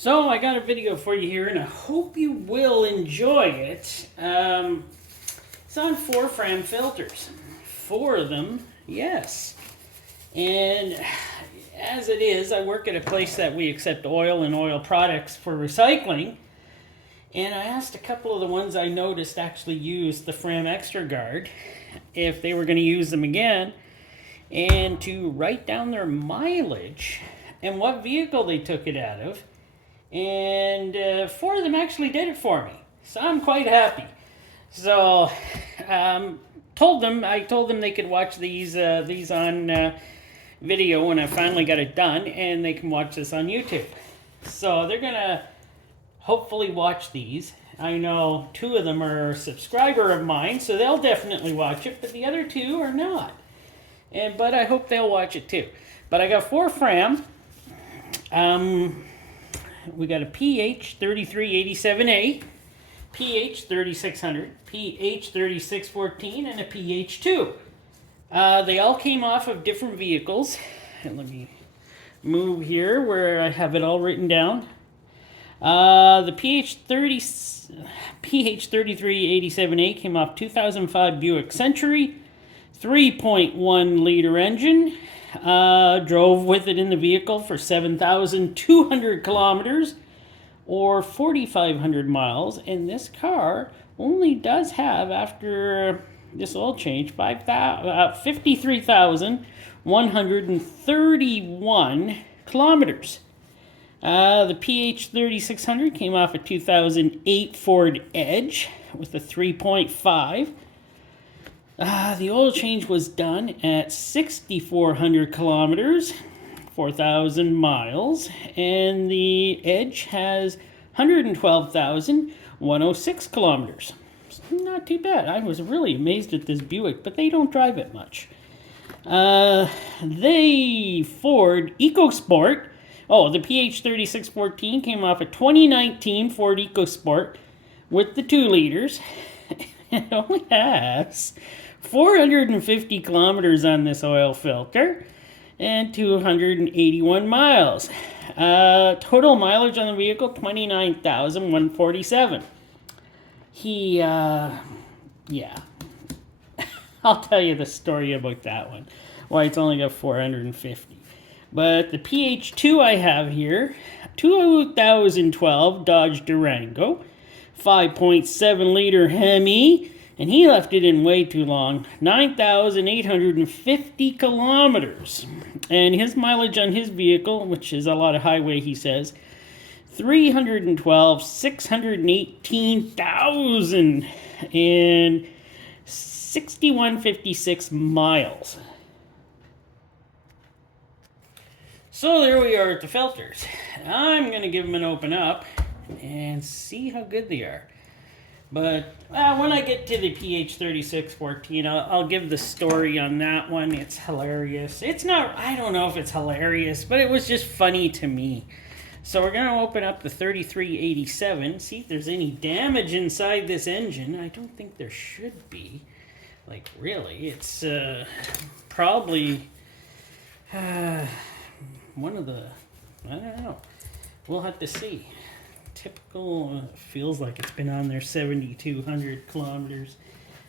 So I got a video for you here, and I hope you will enjoy it. It's on 4 Fram filters. 4 of them, yes. And as it is, I work at a place that we accept oil and oil products for recycling. And I asked a couple of the ones I noticed actually used the Fram Extra Guard if they were going to use them again, and to write down their mileage and what vehicle they took it out of. And 4 of them actually did it for me, so I'm quite happy. So I told them they could watch these on video when I finally got it done, and they can watch this on YouTube. So they're gonna hopefully watch these. I know 2 of them are a subscriber of mine, so they'll definitely watch it, but the other 2 are not. But I hope they'll watch it too. But I got 4 Fram. We got a PH 3387A, PH 3600, PH 3614, and a PH 2. They all came off of different vehicles. And let me move here where I have it all written down. The PH 3387A came off 2005 Buick Century, 3.1 liter engine. Drove with it in the vehicle for 7,200 kilometers or 4,500 miles, and this car only does have, after this oil change, 53,131 kilometers. The PH 3600 came off a 2008 Ford Edge with a 3.5. The oil change was done at 6,400 kilometers, 4,000 miles, and the Edge has 112,106 kilometers. Not too bad. I was really amazed at this Buick, but they don't drive it much. The Ford EcoSport, the PH 3614 came off a 2019 Ford EcoSport with the 2 liters. It only has 450 kilometers on this oil filter and 281 miles. Total mileage on the vehicle, 29,147. I'll tell you the story about that one, why it's only got 450. But the PH2 I have here, 2012 Dodge Durango, 5.7 liter Hemi, and he left it in way too long, 9,850 kilometers. And his mileage on his vehicle, which is a lot of highway, he says, 618,000 and 6,156 miles. So there we are at the filters. I'm going to give them an open up and see how good they are. But when I get to the PH 3614, I'll give the story on that one. It's hilarious. It's not, I don't know if it's hilarious, but it was just funny to me. So we're going to open up the 3387, see if there's any damage inside this engine. I don't think there should be. Like, really, it's probably one of the, I don't know. We'll have to see. Typical, feels like it's been on there 7,200 kilometers.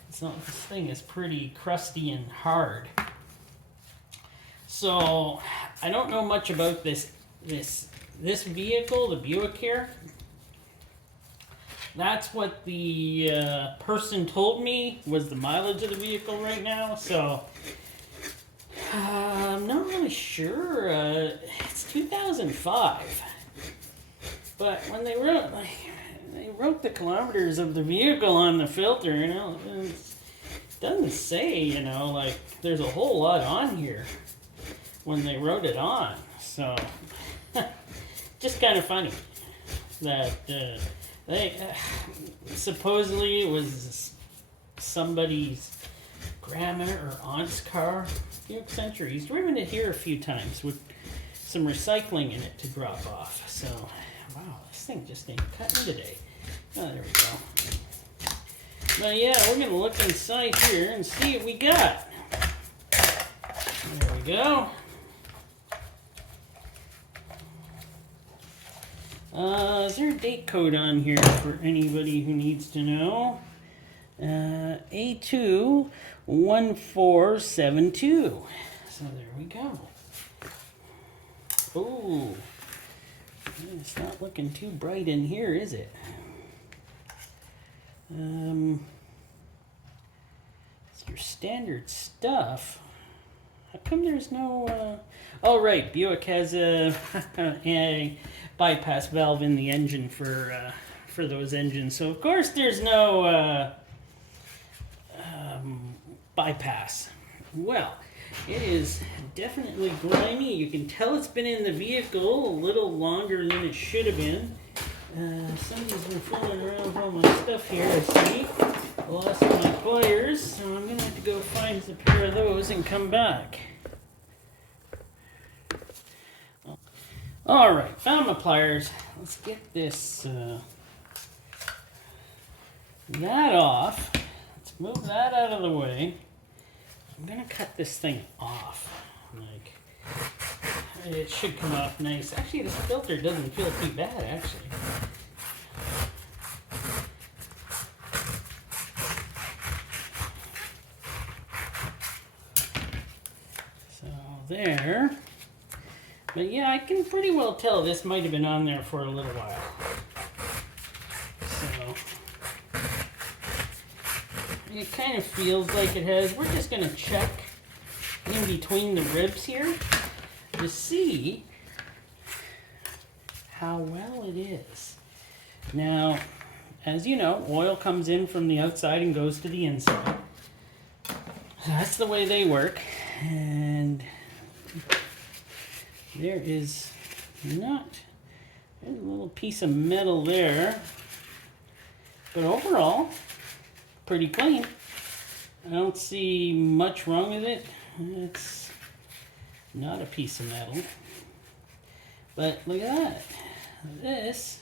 This thing is pretty crusty and hard. So I don't know much about this vehicle, the Buick here. That's what the person told me was the mileage of the vehicle right now. So I'm not really sure. It's 2005. But when they wrote the kilometers of the vehicle on the filter, it doesn't say, there's a whole lot on here when they wrote it on. So, just kind of funny that supposedly it was somebody's grandma or aunt's car. Buick Century. He's driven it here a few times with some recycling in it to drop off. So. Wow, this thing just ain't cutting today. Oh, there we go. But yeah, we're going to look inside here and see what we got. There we go. Is there a date code on here for anybody who needs to know? A21472. So there we go. Oh, it's not looking too bright in here, is it? It's your standard stuff. How come there's no, oh right, Buick has a, a bypass valve in the engine for those engines. So of course there's no bypass. Well, it is definitely grimy. You can tell it's been in the vehicle a little longer than it should have been. Somebody's been fooling around with all my stuff here, I see. I lost my pliers, so I'm going to have to go find a pair of those and come back. Alright, found my pliers. Let's get this, that off. Let's move that out of the way. I'm going to cut this thing off. Like, it should come off nice. Actually, this filter doesn't feel too bad, actually. So, there. But yeah, I can pretty well tell this might have been on there for a little while. So, it kind of feels like it has. We're just going to check in between the ribs here to see how well it is. Now, as you know, oil comes in from the outside and goes to the inside. So that's the way they work. And there is not, there's a little piece of metal there. But overall, pretty clean. I don't see much wrong with it. It's not a piece of metal. But look at that. This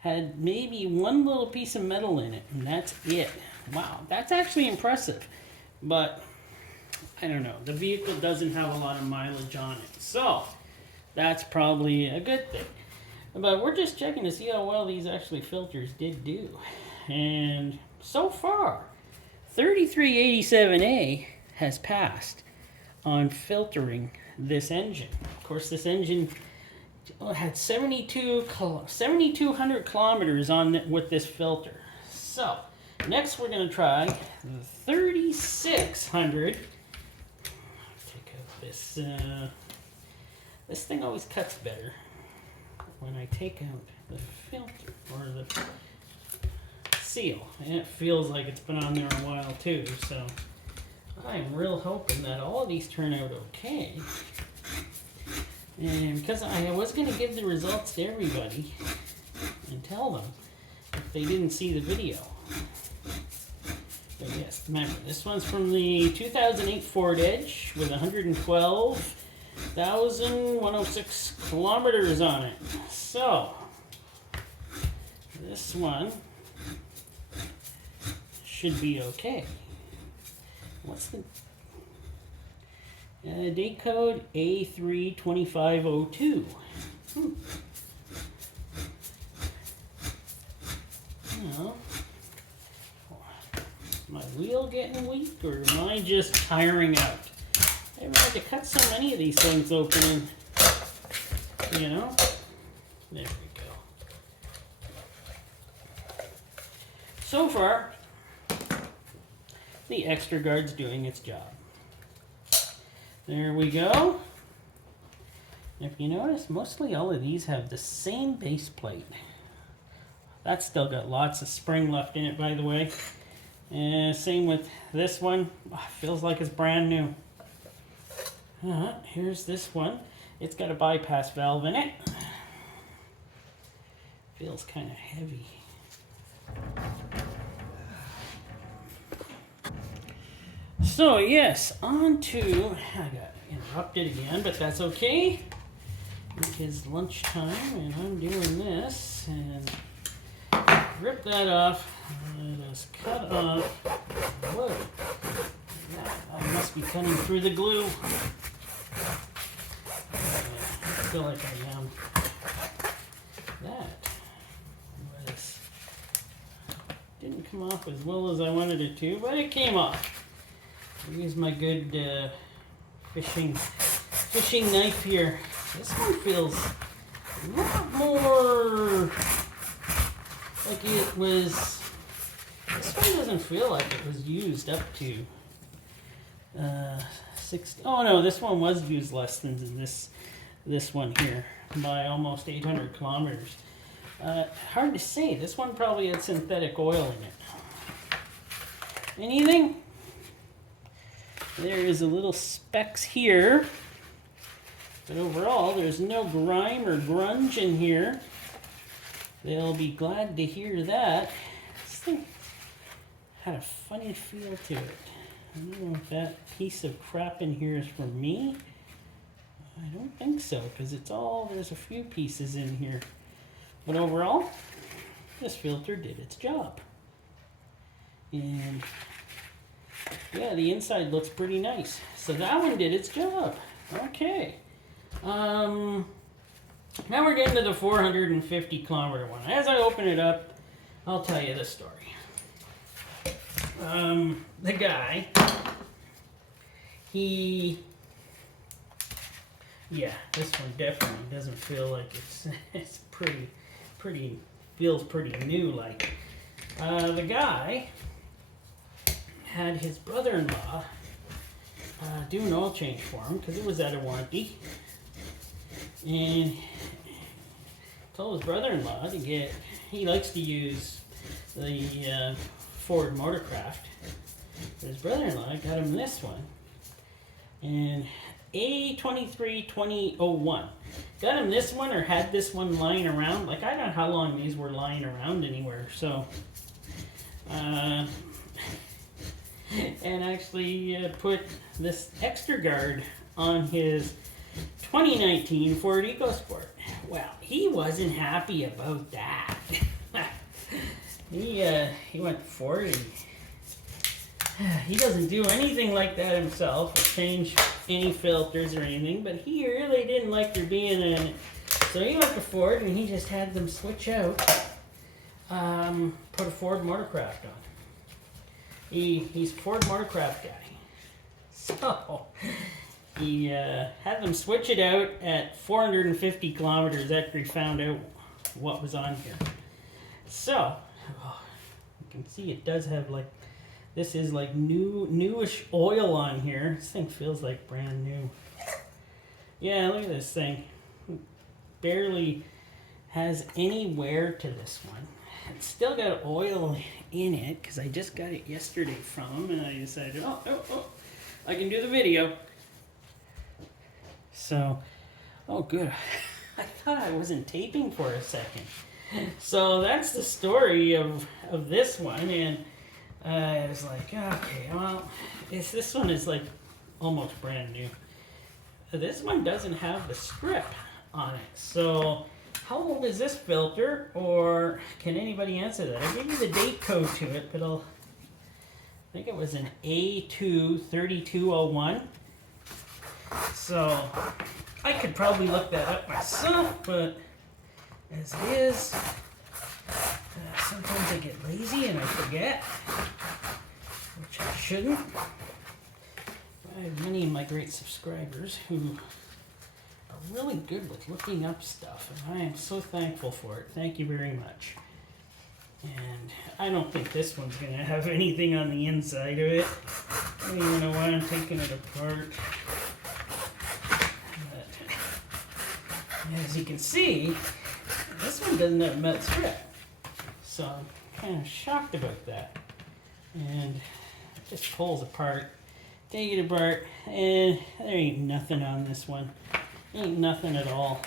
had maybe one little piece of metal in it, and that's it. Wow, that's actually impressive. But I don't know. The vehicle doesn't have a lot of mileage on it. So that's probably a good thing. But we're just checking to see how well these actually filters did do. And so far, 3387A has passed on filtering this engine. Of course, this engine had 7,200 kilometers on it with this filter. So, next we're going to try the 3600. Take out this, this thing always cuts better when I take out the filter, or the seal. And it feels like it's been on there a while too, so I'm real hoping that all of these turn out okay. And because I was going to give the results to everybody and tell them if they didn't see the video. But yes, remember, this one's from the 2008 Ford Edge with 112,106 kilometers on it. So, this one should be okay. What's the date code? A32502. Well, is my wheel getting weak, or am I just tiring out? I've had to cut so many of these things open, and, you know, there we go. So far, the Extra Guard's doing its job. There we go. If you notice, mostly all of these have the same base plate. That's still got lots of spring left in it, by the way. And same with this one. Oh, feels like it's brand new. Here's this one. It's got a bypass valve in it. Feels kind of heavy. So yes, on to, I got interrupted again, but that's okay. It is lunchtime and I'm doing this, and rip that off. Let us cut off. Whoa, I must be cutting through the glue. I feel like I am. That come off as well as I wanted it to, but it came off. I used my good fishing knife here. This one feels a lot more like it was. This one doesn't feel like it was used up to 60. Oh no, this one was used less than this one here by almost 800 kilometers. Hard to say. This one probably had synthetic oil in it. Anything? There is a little specks here. But overall, there's no grime or grunge in here. They'll be glad to hear that. This thing had a funny feel to it. I don't know if that piece of crap in here is for me. I don't think so, because there's a few pieces in here. But overall, this filter did its job. And yeah, the inside looks pretty nice. So that one did its job. Okay. Now we're getting to the 450 kilometer one. As I open it up, I'll tell you the story. The guy, yeah, this one definitely doesn't feel like it's feels pretty new like. The guy had his brother-in-law do an oil change for him because it was out of warranty, and told his brother-in-law to he likes to use the Ford Motorcraft. His brother-in-law got him this one, and A232001. Got him this one, or had this one lying around. Like, I don't know how long these were lying around anywhere. So, and actually put this Extra Guard on his 2019 Ford EcoSport. Well, he wasn't happy about that. He went to Ford, and he doesn't do anything like that himself, or change any filters or anything, but he really didn't like there being in it. So he went to Ford and he just had them switch out, put a Ford Motorcraft on. He's a Ford Motorcraft guy. So he had them switch it out at 450 kilometers after he found out what was on here. So you can see it does have like, this is like newish oil on here. This thing feels like brand new. Yeah, look at this thing. Barely has any wear to this one. It's still got oil in it because I just got it yesterday from him, and I decided, oh, I can do the video. So, oh good. I thought I wasn't taping for a second. So that's the story of this one, and I was like, okay, well, this one is like almost brand new. This one doesn't have the strip on it. So how old is this filter, or can anybody answer that? I gave you the date code to it, but I think it was an A23201. So I could probably look that up myself, but as it is, sometimes I get lazy and I forget, which I shouldn't. I have many of my great subscribers who are really good with looking up stuff, and I am so thankful for it. Thank you very much. And I don't think this one's going to have anything on the inside of it. I don't even know why I'm taking it apart. But as you can see, this one doesn't have a metal strip. So I'm kind of shocked about that. And it just pulls apart. Take it apart, and there ain't nothing on this one. Ain't nothing at all.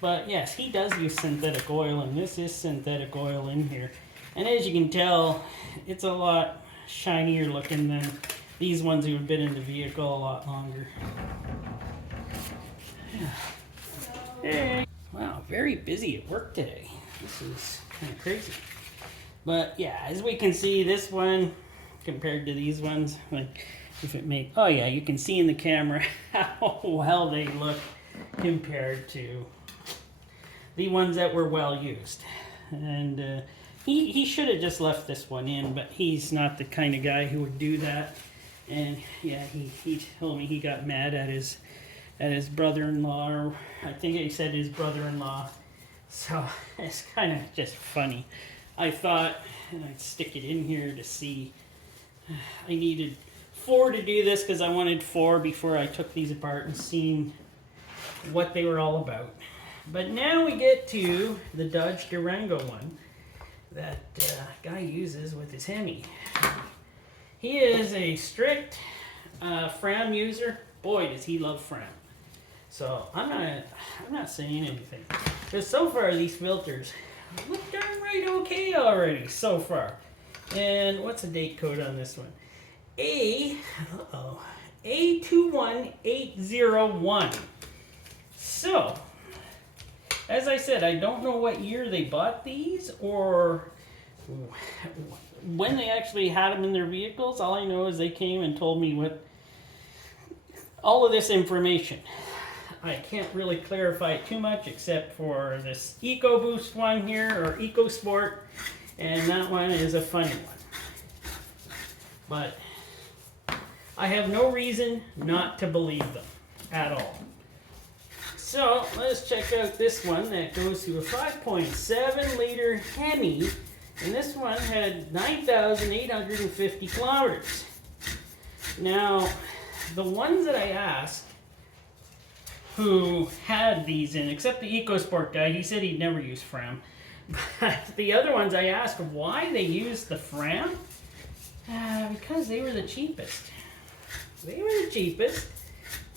But yes, he does use synthetic oil, and this is synthetic oil in here. And as you can tell, it's a lot shinier looking than these ones who have been in the vehicle a lot longer. Hey. Wow, very busy at work today. This is kind of crazy. But yeah, as we can see, this one compared to these ones, like if it make, oh yeah, you can see in the camera how well they look compared to the ones that were well used. And he should have just left this one in, but he's not the kind of guy who would do that. And yeah, he told me he got mad at his brother-in-law, or I think he said his brother-in-law. So it's kind of just funny. I thought I'd stick it in here to see. I needed 4 to do this because I wanted 4 before I took these apart and seen what they were all about. But now we get to the Dodge Durango one that guy uses with his Hemi. He is a strict Fram user. Boy, does he love Fram. So I'm not saying anything. Because so far these filters look darn right okay already so far. And what's the date code on this one? A21801. So, as I said, I don't know what year they bought these or when they actually had them in their vehicles. All I know is they came and told me what all of this information. I can't really clarify it too much except for this EcoBoost one here, or EcoSport, and that one is a funny one. But I have no reason not to believe them at all. So let's check out this one that goes to a 5.7 liter Hemi, and this one had 9,850 kilometers. Now, the ones that I asked who had these in, except the EcoSport guy, he said he'd never use Fram. But the other ones I asked why they used the Fram, because they were the cheapest. They were the cheapest,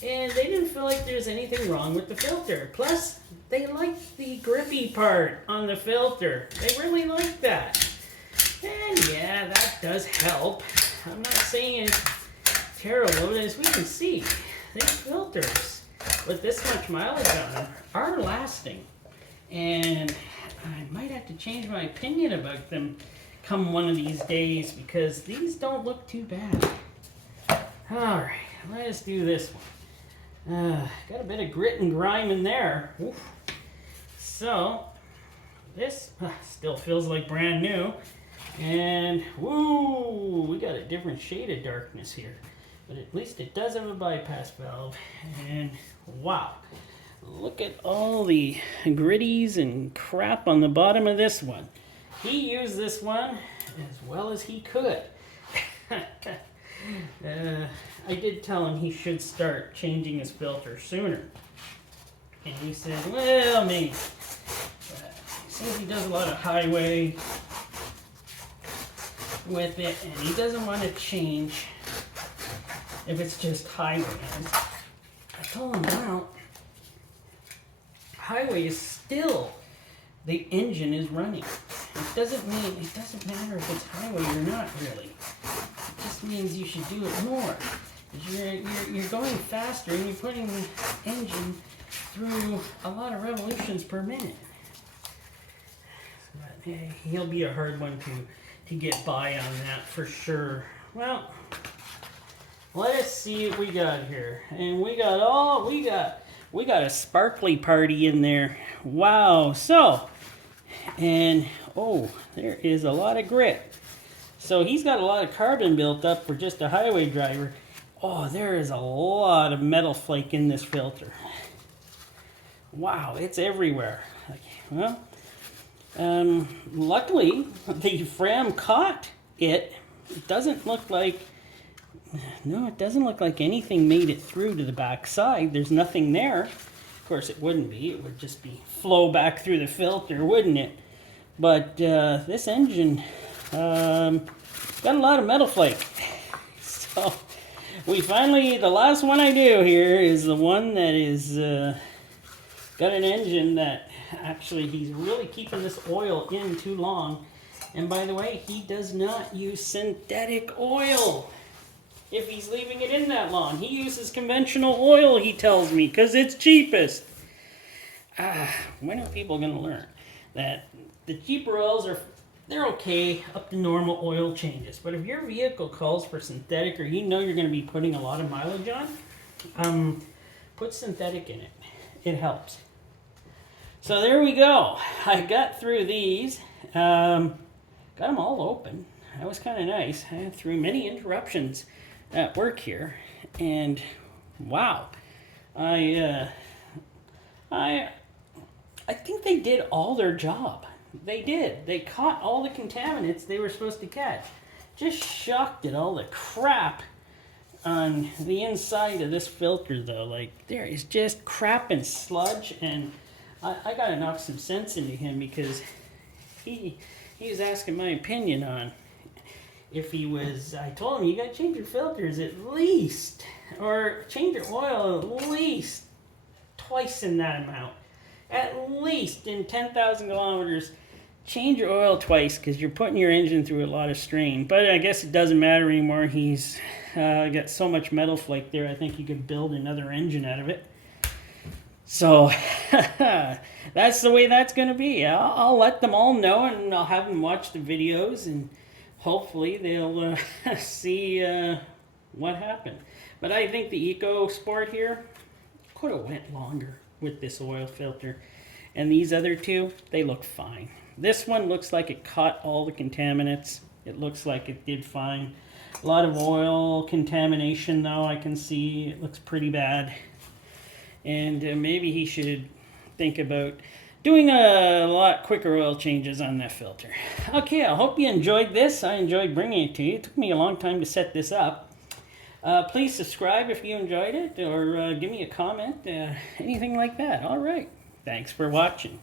and they didn't feel like there's anything wrong with the filter. Plus, they liked the grippy part on the filter. They really liked that. And yeah, that does help. I'm not saying it's terrible, but as we can see, these filters with this much mileage on them are lasting. And I might have to change my opinion about them come one of these days, because these don't look too bad. Alright, let's do this one. Got a bit of grit and grime in there. Oof. So, this still feels like brand new. And, woo, we got a different shade of darkness here. But at least it does have a bypass valve. And, wow. Look at all the gritties and crap on the bottom of this one. He used this one as well as he could. I did tell him he should start changing his filter sooner. And he said, well, maybe. But since he does a lot of highway with it, and he doesn't want to change if it's just highway. And I told him, well, highway is still, the engine is running. It doesn't matter if it's highway or not, really. It just means you should do it more. You're going faster and you're putting the engine through a lot of revolutions per minute. But hey, he'll be a hard one to get by on that for sure. Well, let us see what we got here. And we got a sparkly party in there. Wow. So, and oh, there is a lot of grit. So he's got a lot of carbon built up for just a highway driver. Oh, there is a lot of metal flake in this filter. Wow, it's everywhere. Well, luckily the Fram caught it. It doesn't look like, no, it doesn't look like anything made it through to the back side. There's nothing there. Of course, it wouldn't be. It would just be flow back through the filter, wouldn't it? But this engine got a lot of metal flake. So we finally, the last one I do here is the one that is got an engine that actually he's really keeping this oil in too long. And by the way, he does not use synthetic oil if he's leaving it in that long. He uses conventional oil, he tells me, because it's cheapest. When are people going to learn that the cheaper oils they're okay up to normal oil changes. But if your vehicle calls for synthetic, or you know you're going to be putting a lot of mileage on, put synthetic in it. It helps. So there we go. I got through these. got them all open. That was kind of nice. I had through many interruptions at work here, and wow, I think they did all their job. They did. They caught all the contaminants they were supposed to catch. Just shocked at all the crap on the inside of this filter, though. Like, there is just crap and sludge, and I gotta knock some sense into him, because he was asking my opinion on if he was. I told him, you gotta change your filters at least, or change your oil at least twice in that amount. At least in 10,000 kilometers, change your oil twice, because you're putting your engine through a lot of strain. But I guess it doesn't matter anymore. He's got so much metal flake there, I think you could build another engine out of it. So that's the way that's going to be. I'll let them all know, and I'll have them watch the videos, and hopefully they'll see what happened. But I think the Eco Sport here could have went longer with this oil filter. And these other two, they look fine. This one looks like it caught all the contaminants. It looks like it did fine. A lot of oil contamination, though, I can see. It looks pretty bad. And maybe he should think about doing a lot quicker oil changes on that filter. Okay, I hope you enjoyed this. I enjoyed bringing it to you. It took me a long time to set this up. Please subscribe if you enjoyed it, or give me a comment, anything like that. All right. Thanks for watching.